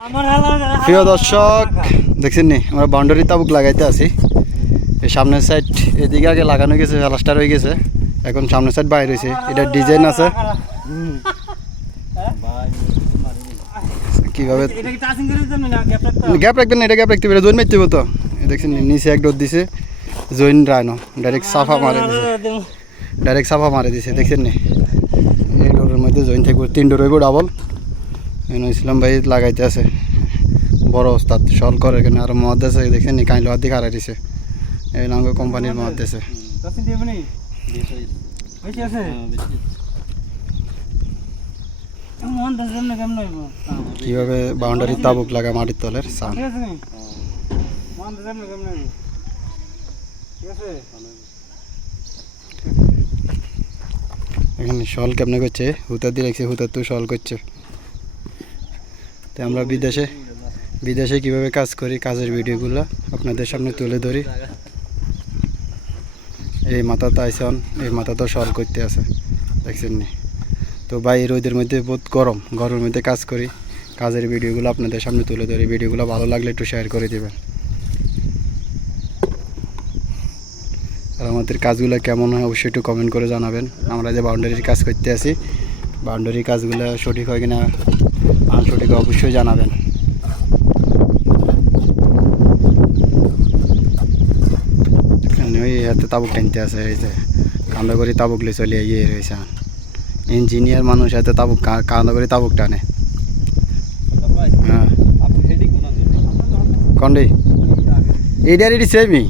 প্রিয় দর্শক দেখছেন নি আমরা বাউন্ডারি তাবুক লাগাইতে আছি। এই সামনের সাইড এদিকে আগে লাগানো গেছে, প্লাস্টার হয়ে গেছে, এখন সামনের সাইড বাইরে হয়েছে। এটা ডিজাইন আছে কিভাবে গ্যাপ রাখবেন না, এটা গ্যাপ রাখতে পারে জয়েন মারতে হবে তো। দেখছেন নিচে এক ডোর দিছে, জয়েন রায়নো ডাইরেক্ট সাফা মারে দিছে, ডাইরেক্ট সাফা মারে দিছে। দেখছেন নি এই ডোরের মধ্যে জয়েন থাকবে, 3 ডোর হইব ডাবল। ইসলাম ভাই লাগাইতে আছে, বড় ওস্তাদ সল করে এখানে। আর মদ আছে দেখছেন নি কাইলো হাত দিয়ে হারাই দিছে, এই নাঙ্গ কোম্পানির মদ আছে। কিভাবে বাউন্ডারি তাবুক লাগা মাটির তলের সান। এখানে শল কেমনে করছে, হুতার দিয়ে রাখছে, হুতার তো শল করছে। তো আমরা বিদেশে কিভাবে কাজ করি, কাজের ভিডিওগুলো আপনাদের সামনে তুলে ধরি। এই মাথাতে আইসন, এই মাথাতেও শল করতে আছে দেখছেন নি। তো ভাই রোদের মধ্যে বহুত গরমের মধ্যে কাজ করি, কাজের ভিডিওগুলো আপনাদের সামনে তুলে ধরি। ভিডিওগুলো ভালো লাগলে একটু শেয়ার করে দেবেন। আর আমাদের কাজগুলো কেমন হয় অবশ্যই একটু কমেন্ট করে জানাবেন। আমরা যে বাউন্ডারির কাজ করতে আছি, বাউন্ডারির কাজগুলো সঠিক হয় কিনা আনসঠিক অবশ্যই জানাবেন। ওই হাতে তাবুক টানতে আছে, এই যে কান্দা করে তাবুকলে চলে ইয়ে রয়েছে। ইঞ্জিনিয়ার মানুষ হাতে তাবুক কান্দা করে তাবুক টানে। হ্যাঁ কন্ডি এইটার এটি সেমই।